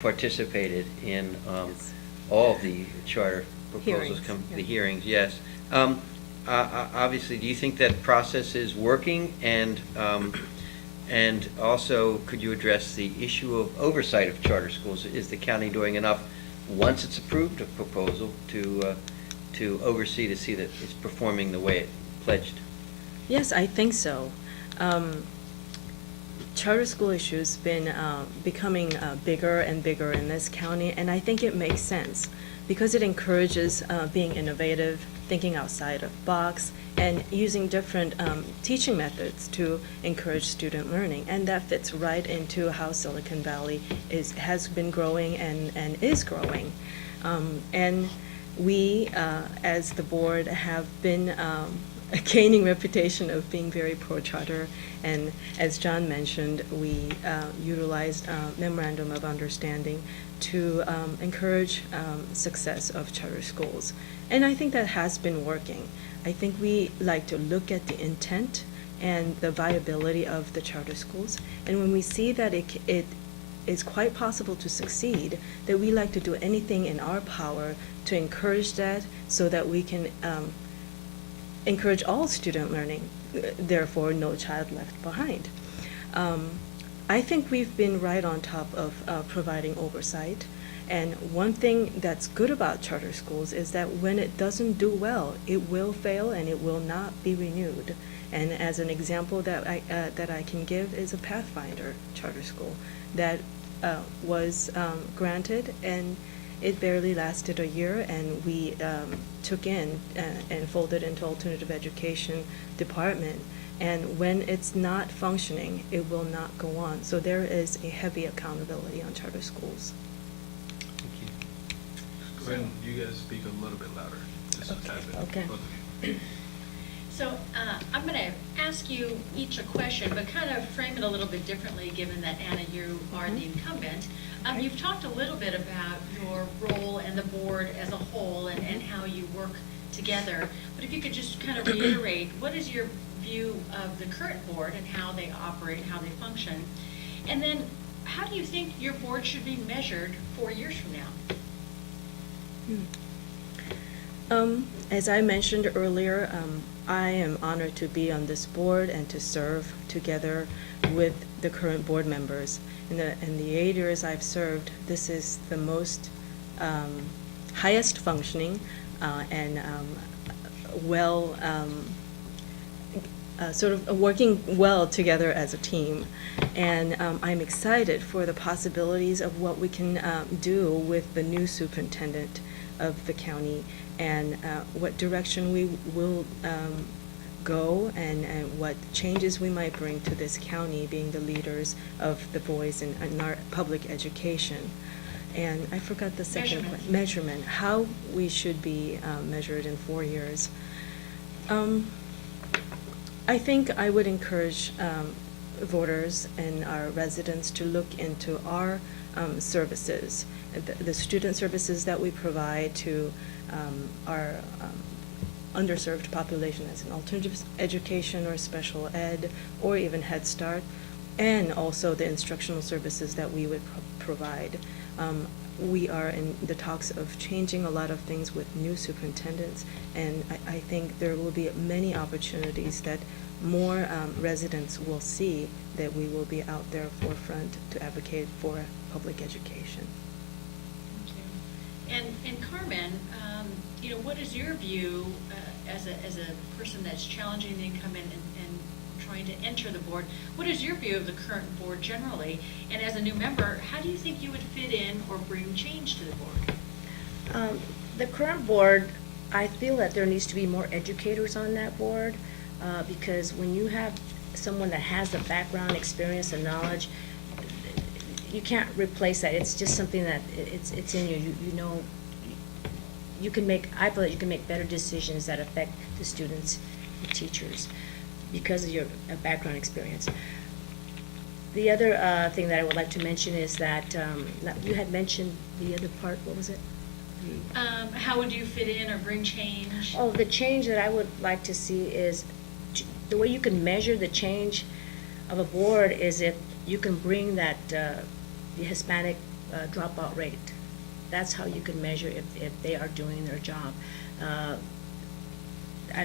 participated in Yes. all of the charter proposals, Hearings, yeah. the hearings, yes. Obviously, do you think that process is working? And also, could you address the issue of oversight of charter schools? Is the county doing enough, once it's approved a proposal, to oversee, to see that it's performing the way it pledged? Yes, I think so. Charter school issues been becoming bigger and bigger in this county, and I think it makes sense because it encourages being innovative, thinking outside of box, and using different teaching methods to encourage student learning. And that fits right into how Silicon Valley has been growing and is growing. And we, as the board, have been gaining reputation of being very pro-charter, and as John mentioned, we utilized memorandum of understanding to encourage success of charter schools. And I think that has been working. I think we like to look at the intent and the viability of the charter schools, and when we see that it is quite possible to succeed, that we like to do anything in our power to encourage that so that we can encourage all student learning, therefore no child left behind. I think we've been right on top of providing oversight. And one thing that's good about charter schools is that when it doesn't do well, it will fail and it will not be renewed. And as an example that I can give is a Pathfinder charter school that was granted, and it barely lasted a year, and we took in and folded into alternative education department. And when it's not functioning, it will not go on. So there is a heavy accountability on charter schools. Thank you. Go ahead and you guys speak a little bit louder. Just a tad bit, Okay. both of you. So I'm going to ask you each a question, but kind of frame it a little bit differently, given that, Anna, you are the incumbent. Okay. You've talked a little bit about your role and the board as a whole and how you work together. But if you could just kind of reiterate, what is your view of the current board and how they operate, how they function? And then how do you think your board should be measured 4 years from now? As I mentioned earlier, I am honored to be on this board and to serve together with the current board members. In the 8 years I've served, this is the most highest functioning and well, sort of working well together as a team. And I'm excited for the possibilities of what we can do with the new superintendent of the county, and what direction we will go, and what changes we might bring to this county, being the leaders of the boys in our public education. And I forgot the second Measurement. measurement, how we should be measured in 4 years. I think I would encourage voters and our residents to look into our services, the student services that we provide to our underserved population as an alternative education or special ed or even Head Start, and also the instructional services that we would provide. We are in the talks of changing a lot of things with new superintendents, and I think there will be many opportunities that more residents will see that we will be out there forefront to advocate for public education. Thank you. And Carmen, you know, what is your view as a person that's challenging the incumbent and trying to enter the board? What is your view of the current board generally? And as a new member, how do you think you would fit in or bring change to the board? The current board, I feel that there needs to be more educators on that board, because when you have someone that has the background, experience, and knowledge, you can't replace that. It's just something that it's in you. You know, you can make, I feel that you can make better decisions that affect the students, the teachers, because of your background experience. The other thing that I would like to mention is that you had mentioned the other part. What was it? How would you fit in or bring change? Oh, the change that I would like to see is the way you can measure the change of a board is if you can bring that the Hispanic dropout rate. That's how you can measure if they are doing their job.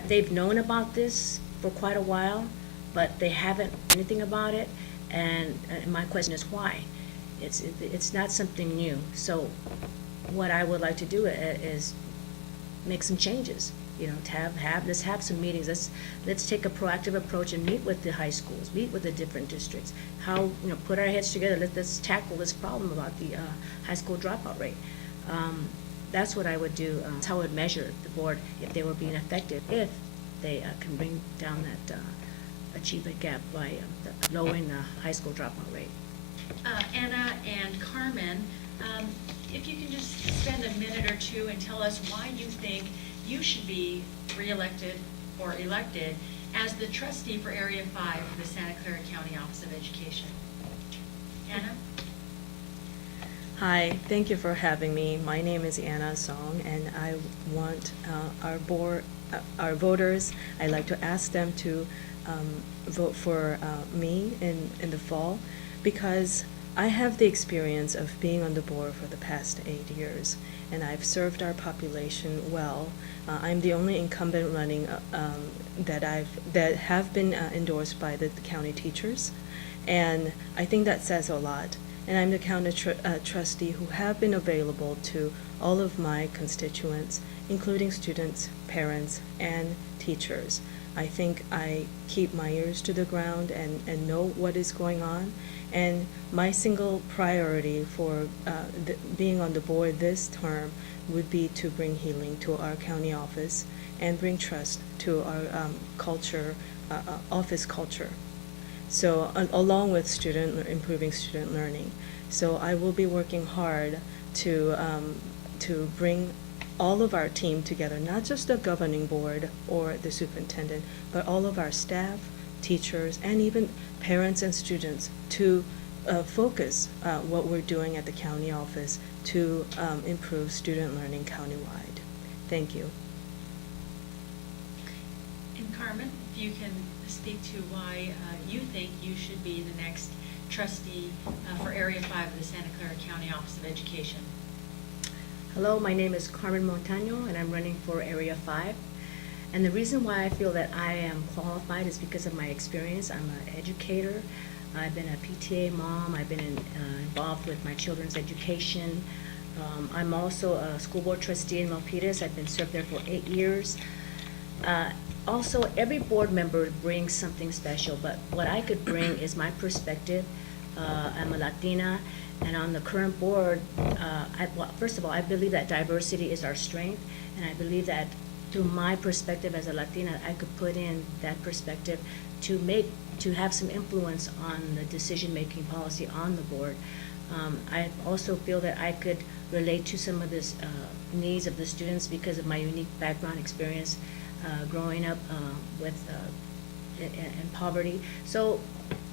They've known about this for quite a while, but they haven't done anything about it, and my question is why? It's not something new. So what I would like to do is make some changes, you know, let's have some meetings. Let's take a proactive approach and meet with the high schools, meet with the different districts. How, you know, put our heads together, let's tackle this problem about the high school dropout rate. That's what I would do. That's how I would measure the board if they were being effective, if they can bring down that achievement gap by lowering the high school dropout rate. Anna and Carmen, if you can just spend a minute or two and tell us why you think you should be reelected or elected as the trustee for Area 5 for the Santa Clara County Office of Education. Anna? Hi, thank you for having me. My name is Anna Song, and I want our voters, I'd like to ask them to vote for me in the fall, because I have the experience of being on the board for the past 8 years, and I've served our population well. I'm the only incumbent running that have been endorsed by the county teachers, and I think that says a lot. And I'm the county trustee who have been available to all of my constituents, including students, parents, and teachers. I think I keep my ears to the ground and know what is going on. And my single priority for being on the board this term would be to bring healing to our county office and bring trust to our office culture. So along with improving student learning. So I will be working hard to bring all of our team together, not just the governing board or the superintendent, but all of our staff, teachers, and even parents and students to focus what we're doing at the county office to improve student learning countywide. Thank you. And Carmen, if you can speak to why you think you should be the next trustee for Area 5 of the Santa Clara County Office of Education. Hello, my name is Carmen Montano, and I'm running for Area 5. And the reason why I feel that I am qualified is because of my experience. I'm an educator. I've been a PTA mom. I've been involved with my children's education. I'm also a school board trustee in Milpitas. I've been served there for 8 years. Also, every board member brings something special, but what I could bring is my perspective. I'm a Latina, and on the current board, first of all, I believe that diversity is our strength, and I believe that through my perspective as a Latina, I could put in that perspective to have some influence on the decision-making policy on the board. I also feel that I could relate to some of the needs of the students because of my unique background experience growing up in poverty. So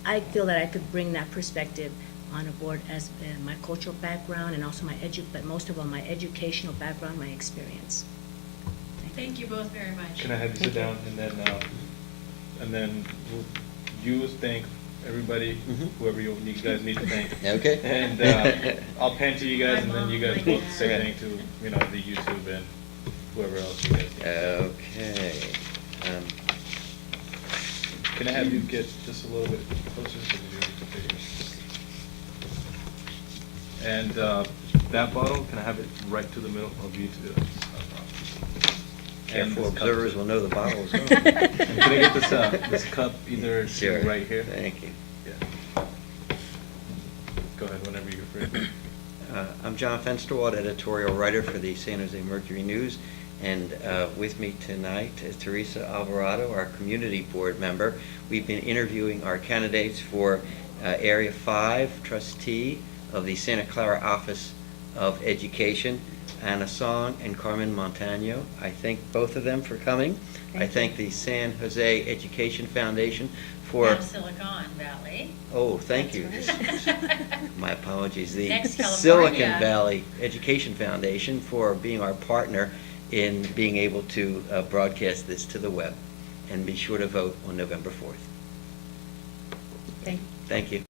I feel that I could bring that perspective on a board as my cultural background and also but most of all my educational background, my experience. Thank you both very much. Can I have you sit down and then you thank everybody, whoever you guys need to thank. Okay. And I'll pan to you guys, and then you guys My both mom, say my thank to the YouTube and whoever else you guys need. Okay. Can I have you get just a little bit closer so we do the video? And that bottle, can I have it right to the middle of you two? Careful observers will know the bottle is gone. And can I get this cup either Sure. right here? Thank you. Yeah. Go ahead, whenever you're free. I'm John Fensterwald, editorial writer for the San Jose Mercury News, and with me tonight is Teresa Alvarado, our community board member. We've been interviewing our candidates for Area 5 trustee of the Santa Clara Office of Education, Anna Song and Carmen Montano. I thank both of them for coming. I thank the San Jose Education Foundation for... Now Silicon Valley. Oh, thank you. That's right. My apologies. The Next, California. Silicon Valley Education Foundation for being our partner in being able to broadcast this to the web. And be sure to vote on November 4th. Thank you. Thank you.